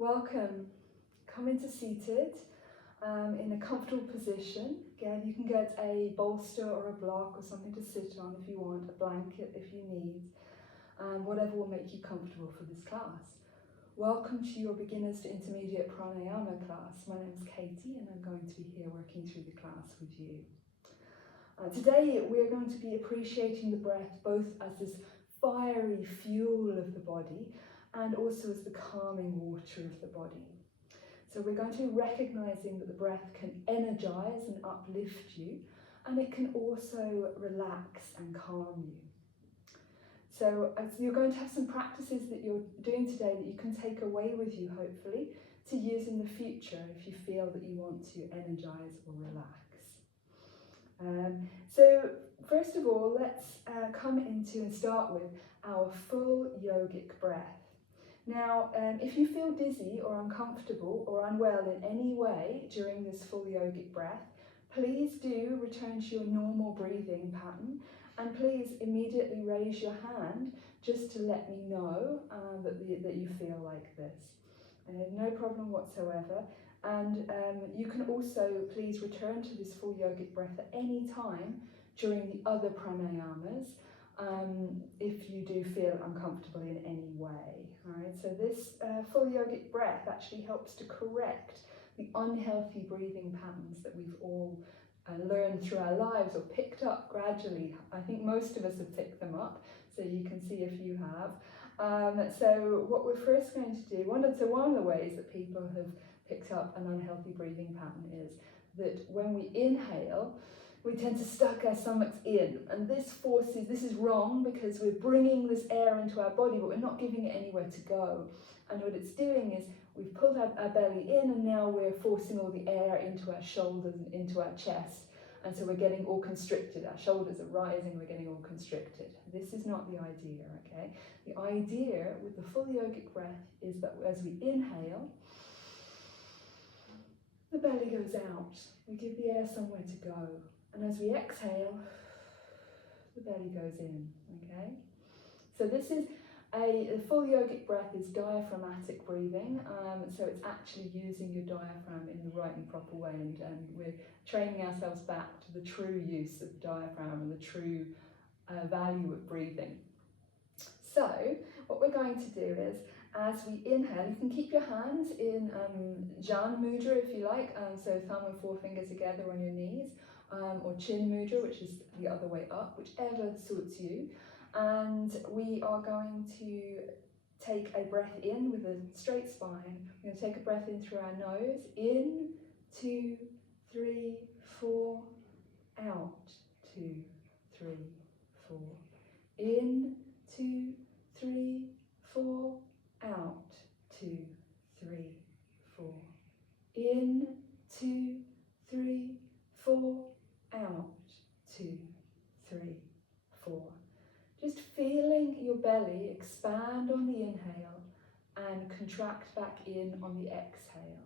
Welcome. Come into seated in a comfortable position. Again, you can get a bolster or a block or something to sit on if you want, a blanket if you need, whatever will make you comfortable for this class. Welcome to your Beginners to Intermediate Pranayama class. My name is Katie and I'm going to be here working through the class with you. Today we're going to be appreciating the breath both as this fiery fuel of the body and also as the calming water of the body. So we're going to be recognizing that the breath can energize and uplift you, and it can also relax and calm you. So you're going to have some practices that you're doing today that you can take away with you, hopefully, to use in the future if you feel that you want to energize or relax. So first of all, let's come into and start with our full yogic breath. Now, if you feel dizzy or uncomfortable or unwell in any way during this full yogic breath, please do return to your normal breathing pattern, and please immediately raise your hand just to let me know that you feel like this. No problem whatsoever. And you can also please return to this full yogic breath at any time during the other pranayamas if you do feel uncomfortable in any way. All right, so this full yogic breath actually helps to correct the unhealthy breathing patterns that we've all learned through our lives or picked up gradually. I think most of us have picked them up, so you can see if you have. So what we're first going to do, one of the ways that people have picked up an unhealthy breathing pattern is that when we inhale, we tend to stuck our stomachs in, and this is wrong because we're bringing this air into our body, but we're not giving it anywhere to go. And what it's doing is we've pulled our belly in, and now we're forcing all the air into our shoulders and into our chest. And so we're getting all constricted. Our shoulders are rising, we're getting all constricted. This is not the idea, okay? The idea with the full yogic breath is that as we inhale, the belly goes out. We give the air somewhere to go. And as we exhale, the belly goes in, okay? So this is the full yogic breath is diaphragmatic breathing. So it's actually using your diaphragm in the right and proper way. And we're training ourselves back to the true use of the diaphragm and the true value of breathing. So what we're going to do is, as we inhale, you can keep your hands in Jhana Mudra if you like, so thumb and forefinger together on your knees, or Chin Mudra, which is the other way up, whichever suits you. And we are going to take a breath in with a straight spine. We're going to take a breath in through our nose, in, 2, 3, 4, out, 2, 3, 4, in, 2, 3, 4, out, 2, 3, 4, in, 2, 3, 4, out, 2, 3, 4. Just feeling your belly expand on the inhale and contract back in on the exhale.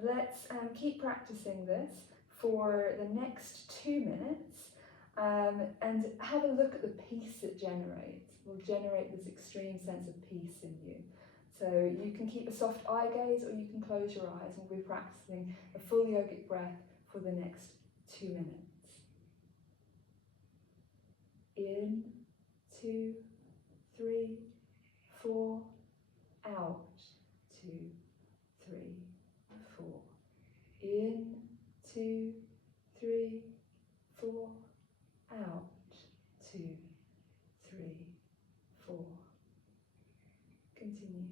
Let's keep practicing this for the next 2 minutes and have a look at the peace it generates. It will generate this extreme sense of peace in you. So you can keep a soft eye gaze or you can close your eyes, and we'll be practicing a full yogic breath for the next 2 minutes. In, 2, 3, 4, out, 2, 3, 4. In, 2, 3, 4, out, 2, 3, 4. Continue.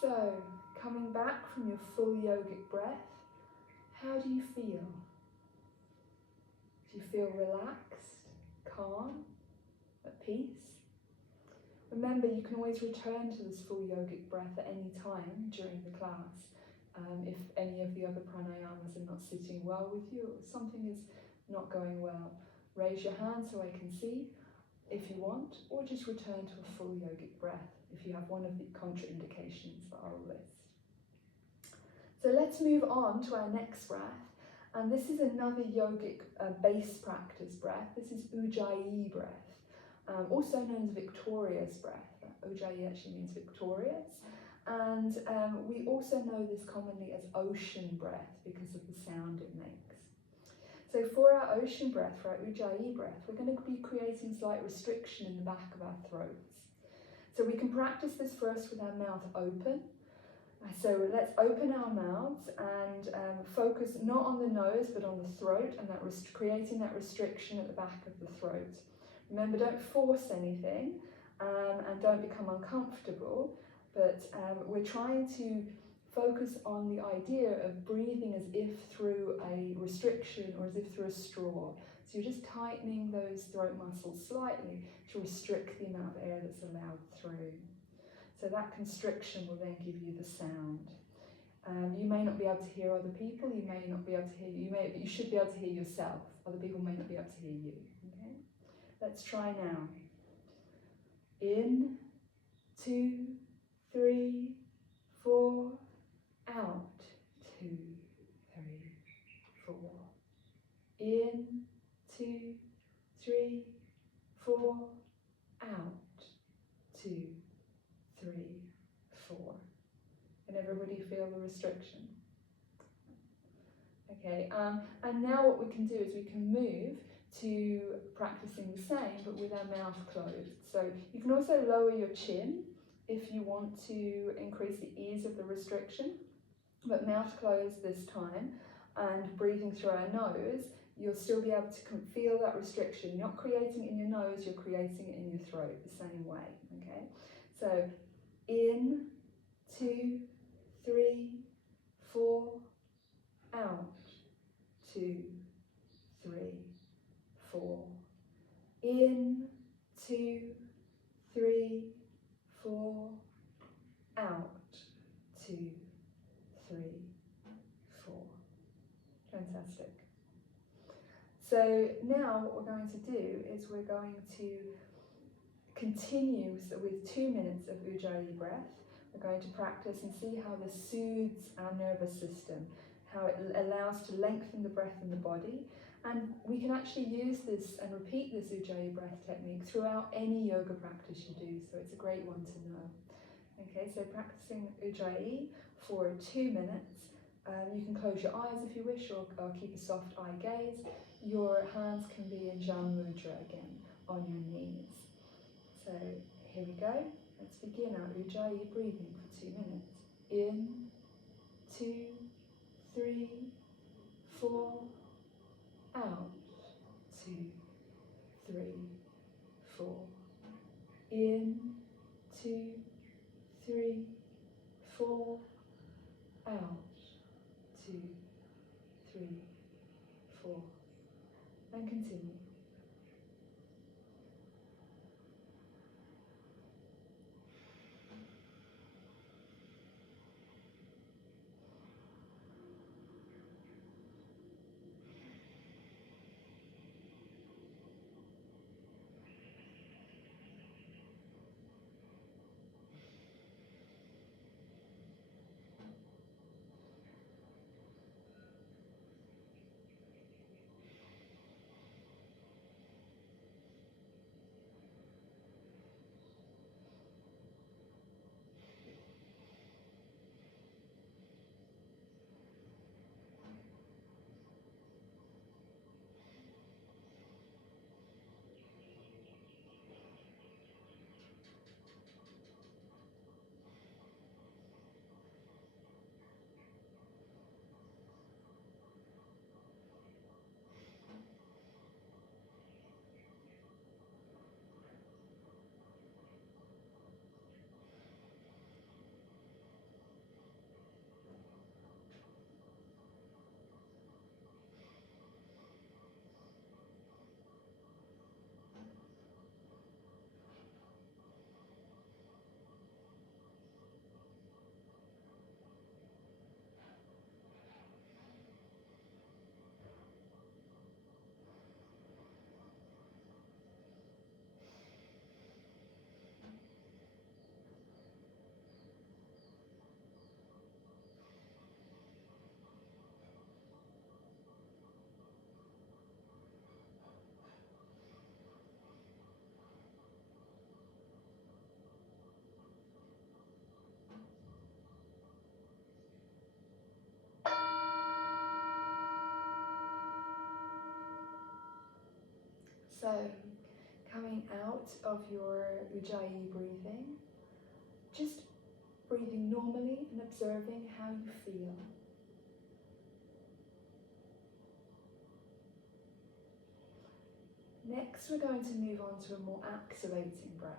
So, coming back from your full yogic breath, how do you feel? Do you feel relaxed, calm, at peace? Remember, you can always return to this full yogic breath at any time during the class. If any of the other pranayamas are not sitting well with you, or something is not going well, raise your hand so I can see if you want, or just return to a full yogic breath if you have one of the contraindications that I'll list. So let's move on to our next breath, and this is another yogic base practice breath. This is Ujjayi breath, also known as victorious breath. Ujjayi actually means victorious, and we also know this commonly as ocean breath because of the sound it makes. So for our ocean breath, for our Ujjayi breath, we're going to be creating slight restriction in the back of our throats. So we can practice this first with our mouth open. So let's open our mouths and focus not on the nose but on the throat, and that creating that restriction at the back of the throat. Remember, don't force anything and don't become uncomfortable, but we're trying to focus on the idea of breathing as if through a restriction or as if through a straw. So you're just tightening those throat muscles slightly to restrict the amount of air that's allowed through. So that constriction will then give you the sound. You may not be able to hear other people, you may not be able to hear you, but you should be able to hear yourself. Other people may not be able to hear you. Okay? Let's try now. In, 2, 3, 4, out, 2, 3, 4. In, 2, 3, 4, out, 2, 3, 4. Can everybody feel the restriction? Okay, and now what we can do is we can move to practicing the same but with our mouth closed. So you can also lower your chin if you want to increase the ease of the restriction, but mouth closed this time and breathing through our nose, you'll still be able to feel that restriction. You're not creating it in your nose, you're creating it in your throat the same way, okay? So in, 2, 3, 4, out, 2, 3, 4. In, 2, 3, 4, out, 2, 3, 4. Fantastic. So now what we're going to do is we're going to continue with 2 minutes of Ujjayi breath. We're going to practice and see how this soothes our nervous system, how it allows to lengthen the breath in the body. And we can actually use this and repeat this Ujjayi breath technique throughout any yoga practice you do, so it's a great one to know. Okay, so practicing Ujjayi for 2 minutes. You can close your eyes if you wish, or keep a soft eye gaze. Your hands can be in Jan Mudra again, on your knees. So here we go. Let's begin our Ujjayi breathing for 2 minutes. In, 2, 3, 4, out, 2, 3, 4. In, 2, 3, 4, out, 2, 3, 4. And continue. So, coming out of your Ujjayi breathing, just breathing normally and observing how you feel. Next, we're going to move on to a more activating breath.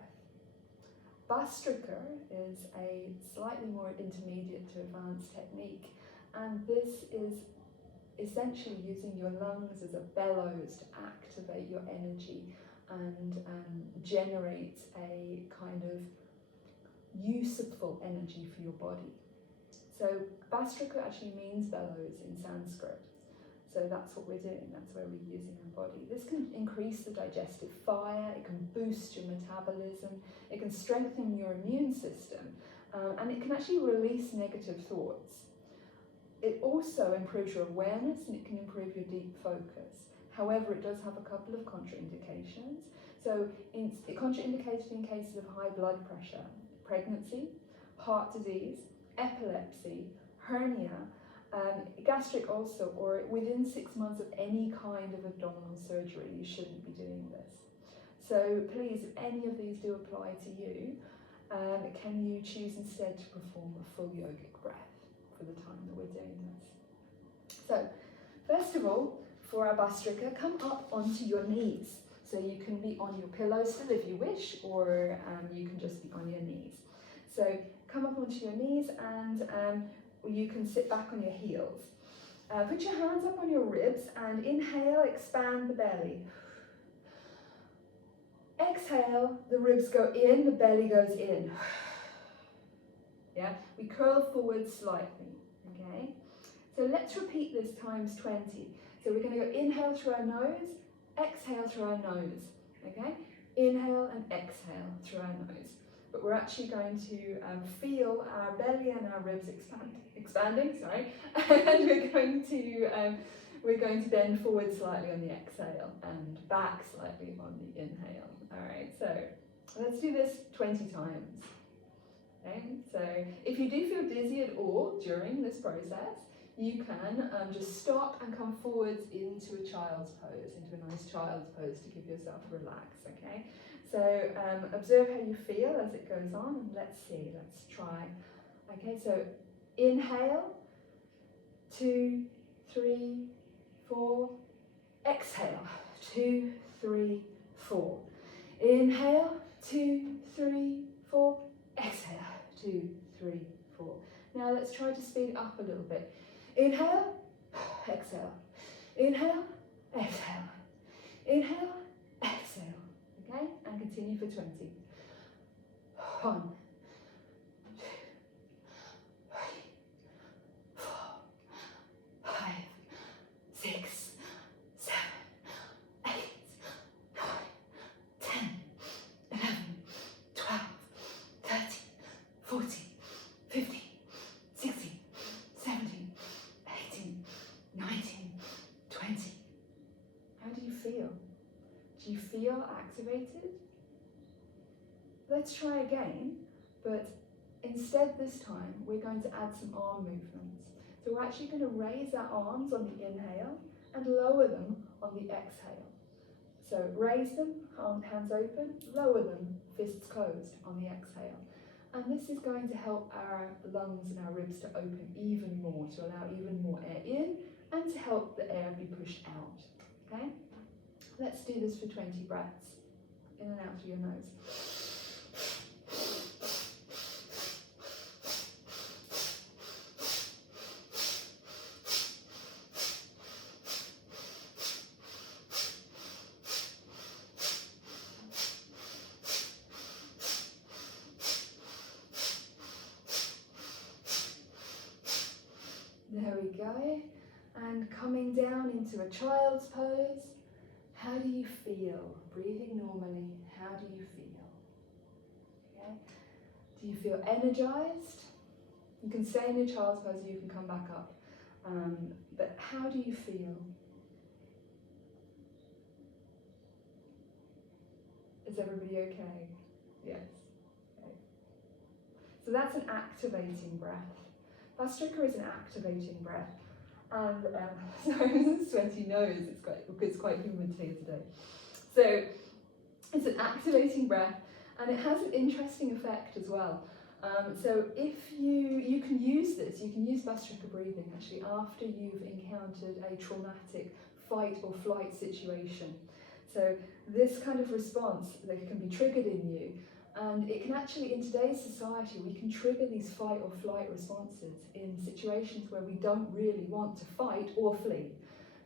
Bastrika is a slightly more intermediate to advanced technique, and this is essentially using your lungs as a bellows to activate your energy and generate a kind of useful energy for your body. So Bastrika actually means bellows in Sanskrit. So that's what we're doing, that's where we're using our body. This can increase the digestive fire, it can boost your metabolism, it can strengthen your immune system, and it can actually release negative thoughts. It also improves your awareness and it can improve your deep focus. However, it does have a couple of contraindications. So it's contraindicated in cases of high blood pressure, pregnancy, heart disease, epilepsy, hernia, gastric ulcer, or within 6 months of any kind of abdominal surgery. You shouldn't be doing this. So please, if any of these do apply to you, can you choose instead to perform a full yogic breath for the time that we're doing this? So first of all, for our Bastrika, come up onto your knees. So you can be on your pillow still if you wish, or you can just be on your knees. So come up onto your knees and you can sit back on your heels. Put your hands up on your ribs and inhale, expand the belly. Exhale, the ribs go in, the belly goes in. Yeah, we curl forward slightly, okay? So let's repeat this times 20. So we're going to go inhale through our nose, exhale through our nose, okay? Inhale and exhale through our nose. But we're actually going to feel our belly and our ribs expanding, sorry, and we're going to bend forward slightly on the exhale and back slightly on the inhale. All right, so let's do this 20 times. Okay, so if you do feel dizzy at all during this process, you can just stop and come forwards into a child's pose, into a nice child's pose to give yourself a relax, okay? So observe how you feel as it goes on, and let's see, let's try. Okay, so inhale, 2, 3, 4, exhale, 2, 3, 4. Inhale, 2, 3, 4, exhale, 2, 3, 4. Now let's try to speed it up a little bit. Inhale, exhale, inhale, exhale, inhale, exhale. Okay, and continue for 20. 1, 2, 3, 4, 5, 6, 7, 8, 9, 10, 11, 12, 13, 14, 15, 16, 17, 18, 19, 20. How do you feel? Do you feel activated? Let's try again, but instead this time we're going to add some arm movements. So we're actually going to raise our arms on the inhale and lower them on the exhale. So raise them, hands open, lower them, fists closed on the exhale. And this is going to help our lungs and our ribs to open even more, to allow even more air in and to help the air be pushed out. Okay? Let's do this for 20 breaths, in and out through your nose. There we go. And coming down into a child's pose. How do you feel? Breathing normally, how do you feel? Okay. Do you feel energized? You can stay in your child's pose, you can come back up. But how do you feel? Is everybody okay? Yes. Okay. So that's an activating breath. Bastrika is an activating breath. And sorry, this is sweaty nose, it's quite humid here today. So it's an activating breath, and it has an interesting effect as well. So if you can use this, you can use Bhastrika breathing actually after you've encountered a traumatic fight or flight situation. So this kind of response that can be triggered in you, and it can actually, in today's society, we can trigger these fight or flight responses in situations where we don't really want to fight or flee.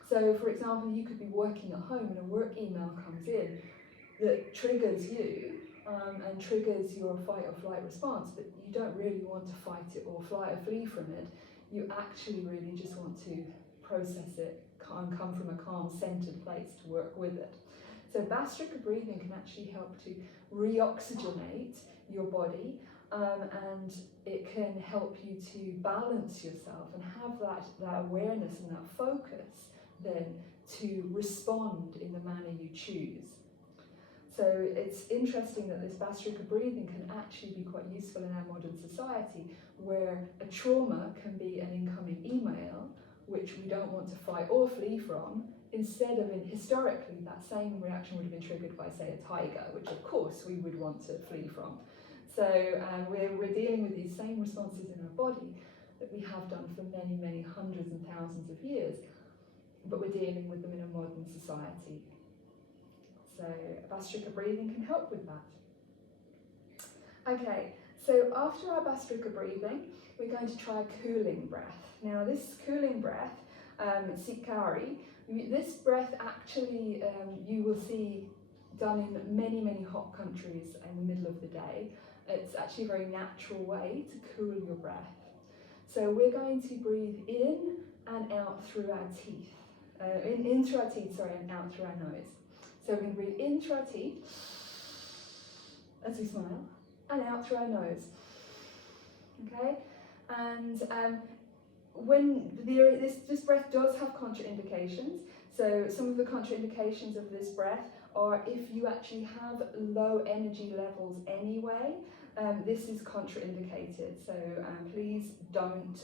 So for example, you could be working at home and a work email comes in that triggers you and triggers your fight or flight response, but you don't really want to fight it or fly or flee from it. You actually really just want to process it and come from a calm, centered place to work with it. So Bhastrika breathing can actually help to reoxygenate your body, and it can help you to balance yourself and have that awareness and that focus then to respond in the manner you choose. So it's interesting that this Bhastrika breathing can actually be quite useful in our modern society, where a trauma can be an incoming email, which we don't want to fight or flee from, instead of, historically, that same reaction would have been triggered by, say, a tiger, which of course we would want to flee from. So we're dealing with these same responses in our body that we have done for many, many hundreds and thousands of years, but we're dealing with them in a modern society. So Bhastrika breathing can help with that. Okay, so after our Bhastrika breathing, we're going to try a cooling breath. Now this cooling breath, Sikari, this breath actually you will see done in many, many hot countries in the middle of the day. It's actually a very natural way to cool your breath. So we're going to breathe in and out through our teeth. In through our teeth, sorry, and out through our nose. So we're going to breathe in through our teeth as we smile, and out through our nose. Okay? And when this breath does have contraindications, so some of the contraindications of this breath are if you actually have low energy levels anyway, this is contraindicated. So please don't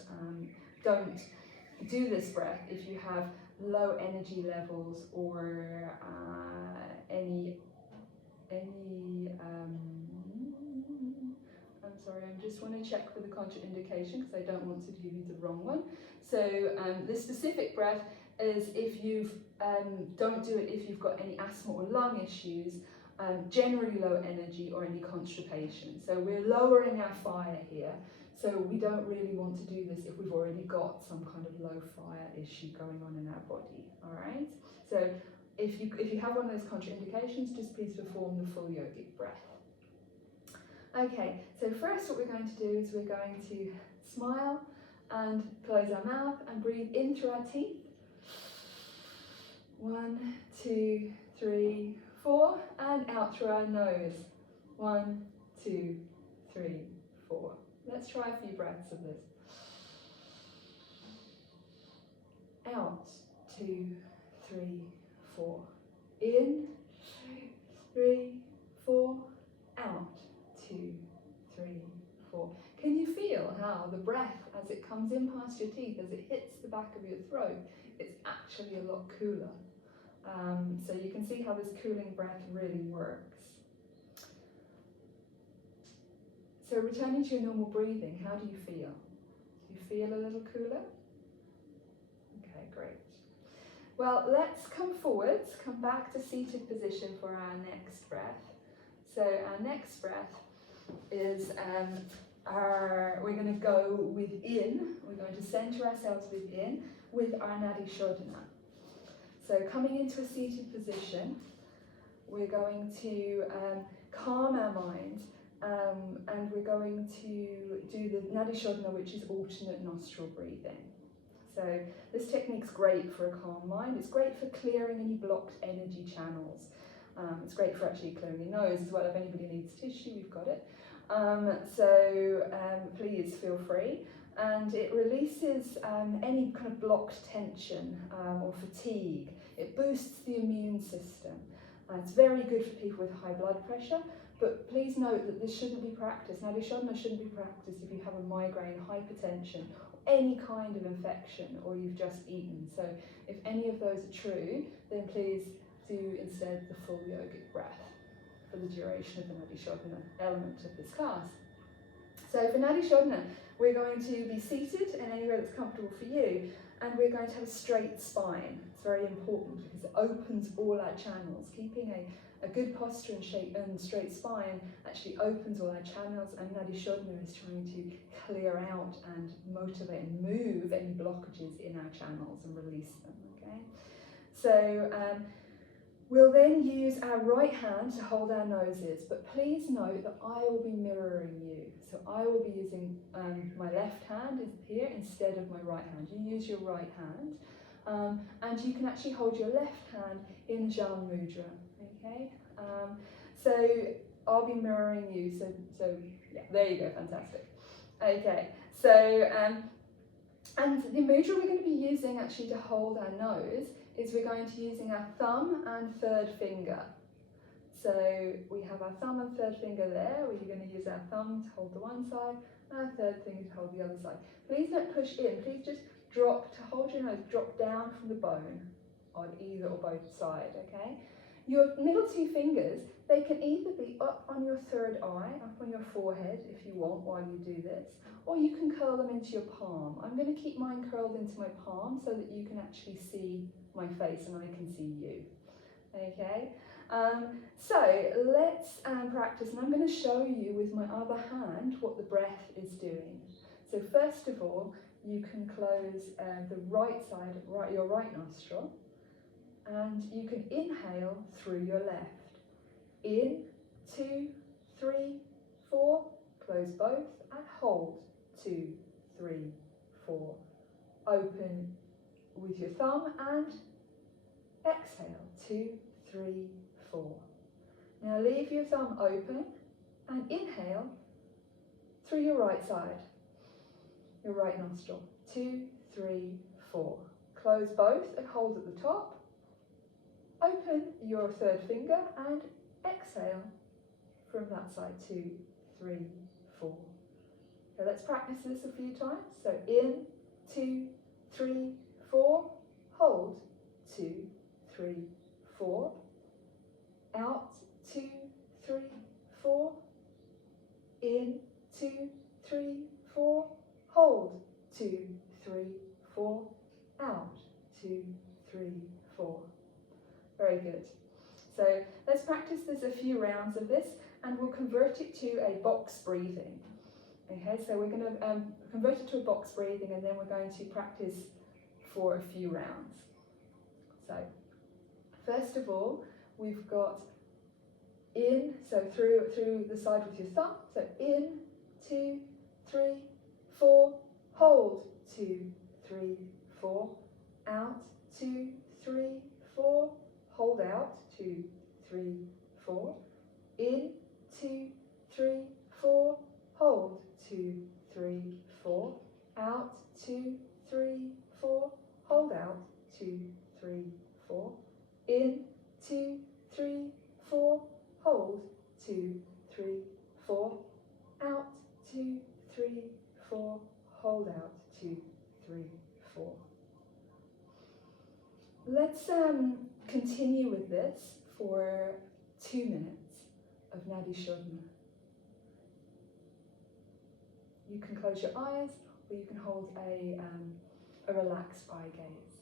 do this breath if you have low energy levels or I'm sorry, I just want to check for the contraindication because I don't want to give you the wrong one. So this specific breath is if you've, don't do it if you've got any asthma or lung issues, generally low energy or any constipation. So we're lowering our fire here. So we don't really want to do this if we've already got some kind of low fire issue going on in our body, all right? So if you have one of those contraindications, just please perform the full yogic breath. Okay, so first what we're going to do is we're going to smile and close our mouth and breathe in through our teeth. 1, 2, 3, 4, and out through our nose. 1, 2, 3, 4. Let's try a few breaths of this. Out, 2, 3, 4. In, 2, 3, 4. Out, 2, 3, 4. Can you feel how the breath, as it comes in past your teeth, as it hits the back of your throat, it's actually a lot cooler. So you can see how this cooling breath really works. So returning to your normal breathing, how do you feel? Do you feel a little cooler? Okay, great. Well, let's come forwards, come back to seated position for our next breath. So our next breath is we're going to go within, we're going to center ourselves within with our Nadi Shodhana. So coming into a seated position, we're going to calm our mind, and we're going to do the Nadi Shodhana, which is alternate nostril breathing. So this technique's great for a calm mind. It's great for clearing any blocked energy channels. It's great for actually clearing your nose as well. If anybody needs tissue, we've got it. Please feel free. And it releases any kind of blocked tension or fatigue. It boosts the immune system. It's very good for people with high blood pressure, but please note that this shouldn't be practiced. Nadi Shodhana shouldn't be practiced if you have a migraine, hypertension, any kind of infection, or you've just eaten. So if any of those are true, then please do instead the full yogic breath for the duration of the Nadi Shodhana element of this class. So for Nadi Shodhana, we're going to be seated in anywhere that's comfortable for you, and we're going to have a straight spine. It's very important because it opens all our channels. Keeping a good posture and shape and straight spine actually opens all our channels, and Nadi Shodhana is trying to clear out and motivate and move any blockages in our channels and release them, okay? So we'll then use our right hand to hold our noses, but please note that I will be mirroring you. So I will be using my left hand is here instead of my right hand. You use your right hand, and you can actually hold your left hand in Jan Mudra, okay? So I'll be mirroring you, so yeah, there you go, fantastic. Okay, so, and the mudra we're going to be using actually to hold our nose is we're going to be using our thumb and third finger. So we have our thumb and third finger there, where you're going to use our thumb to hold the one side, and our third finger to hold the other side. Please don't push in, please just drop, to hold your nose, drop down from the bone on either or both sides, okay? Your middle two fingers, they can either be up on your third eye, up on your forehead if you want while you do this, or you can curl them into your palm. I'm going to keep mine curled into my palm so that you can actually see my face and I can see you, okay? So let's practice, and I'm going to show you with my other hand what the breath is doing. So first of all, you can close the right side, your right nostril, and you can inhale through your left. In, 2, 3, 4, close both, and hold, 2, 3, 4. Open with your thumb and exhale, 2, 3, 4. Now leave your thumb open and inhale through your right side, your right nostril, 2, 3, 4. Close both and hold at the top. Open your third finger and exhale from that side, 2, 3, 4. So let's practice this a few times. So in, 2, 3, 4, hold, 2, 3, 4, out, 2, 3, 4, in, 2, 3, 4, hold, 2, 3, 4, out, 2, 3, 4. Very good. So let's practice this a few rounds of this, and we'll convert it to a box breathing. Okay, so we're going to convert it to a box breathing, and then we're going to practice for a few rounds. So first of all, we've got in, so through the side with your thumb. So in, 2, 3, 4, hold, 2, 3, 4, out, 2, 3, 4, hold out, 2, 3, 4, in, 2, 3, 4, hold, 2, 3, 4, out, 2, 3, 4, hold out, 2, 3, 4, in, 2, 3, 4, hold, 2, 3, 4, out, 2, 3, 4, hold out, 2, 3, 4. Let's continue with this for 2 minutes of Nadi Shodhana. You can close your eyes, or you can hold a relaxed eye gaze.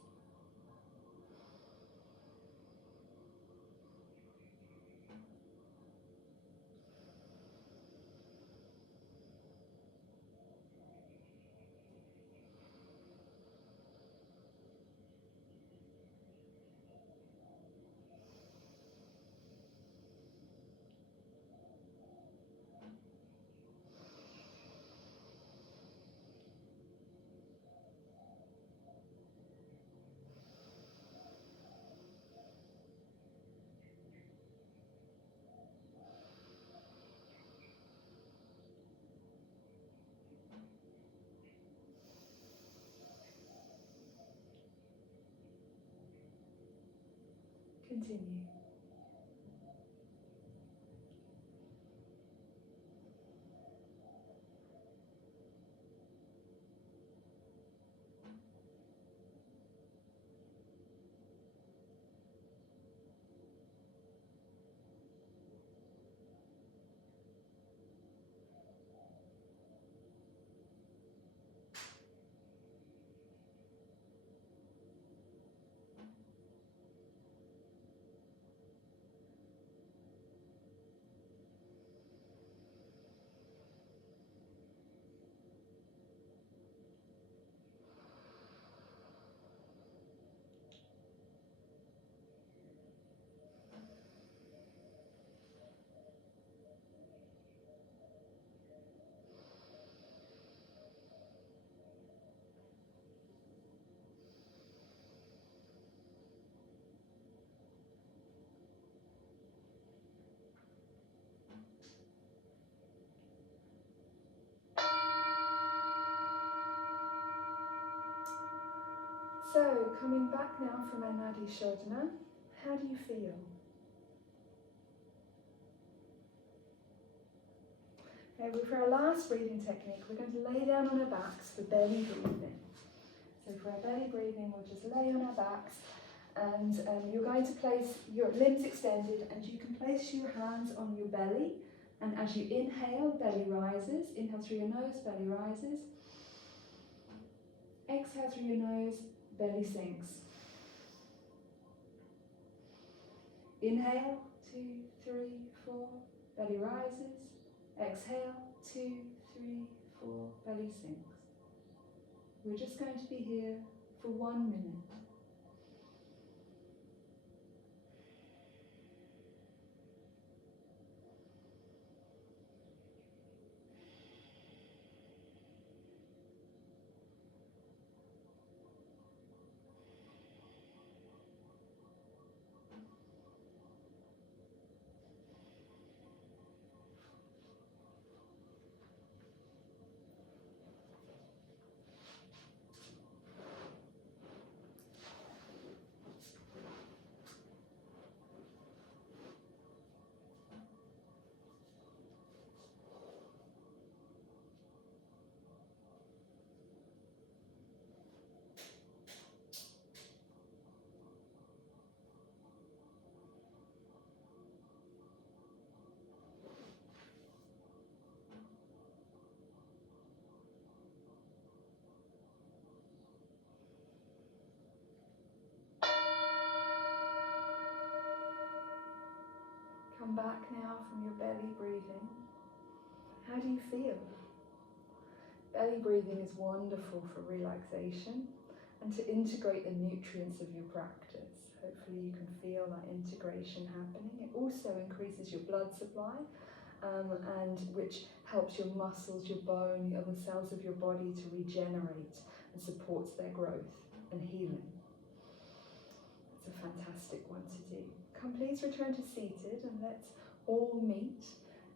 Continue. So, coming back now from our Nadi Shodhana, how do you feel? Okay, for our last breathing technique, we're going to lay down on our backs for belly breathing. So for our belly breathing, we'll just lay on our backs, and you're going to place your limbs extended, and you can place your hands on your belly, and as you inhale, belly rises. Inhale through your nose, belly rises. Exhale through your nose, belly sinks. Inhale, 2, 3, 4, belly rises. Exhale, 2, 3, 4, belly sinks. We're just going to be here for 1 minute. Come back now from your belly breathing. How do you feel? Belly breathing is wonderful for relaxation and to integrate the nutrients of your practice. Hopefully you can feel that integration happening. It also increases your blood supply, and which helps your muscles, your bone, the other cells of your body to regenerate and supports their growth and healing. It's a fantastic one to do. Come, please return to seated, and let's all meet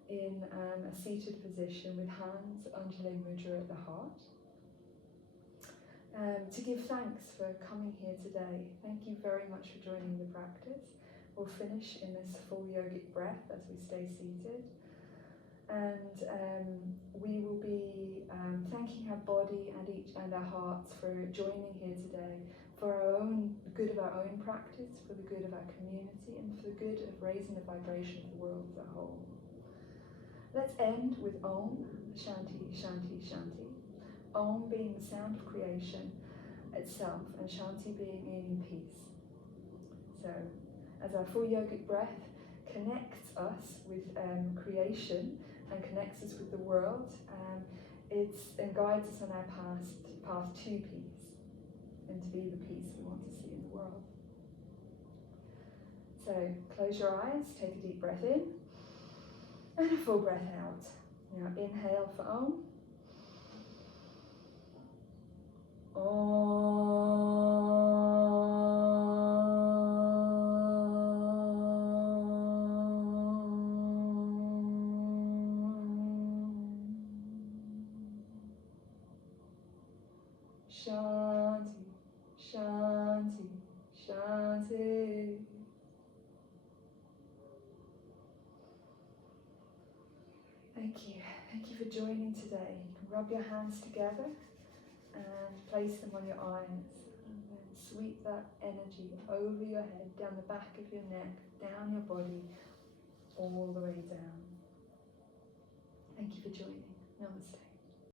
in a seated position with hands Anjali Mudra at the heart. To give thanks for coming here today. Thank you very much for joining the practice. We'll finish in this full yogic breath as we stay seated. And we will be thanking our body and our hearts for joining here today, for the good of our own practice, for the good of our community, and for the good of raising the vibration of the world as a whole. Let's end with Om, Shanti, Shanti, Shanti. Om being the sound of creation itself, and Shanti being in peace. So, as our full yogic breath connects us with creation and connects us with the world, and guides us on our path to peace, and to be the peace we want to see in the world. So close your eyes, take a deep breath in, and a full breath out. Now inhale for Om. Shanti, Shanti, Shanti. Thank you for joining today. You can rub your hands together and place them on your eyes, and then sweep that energy over your head, down the back of your neck, down your body, all the way down. Thank you for joining. Namaste.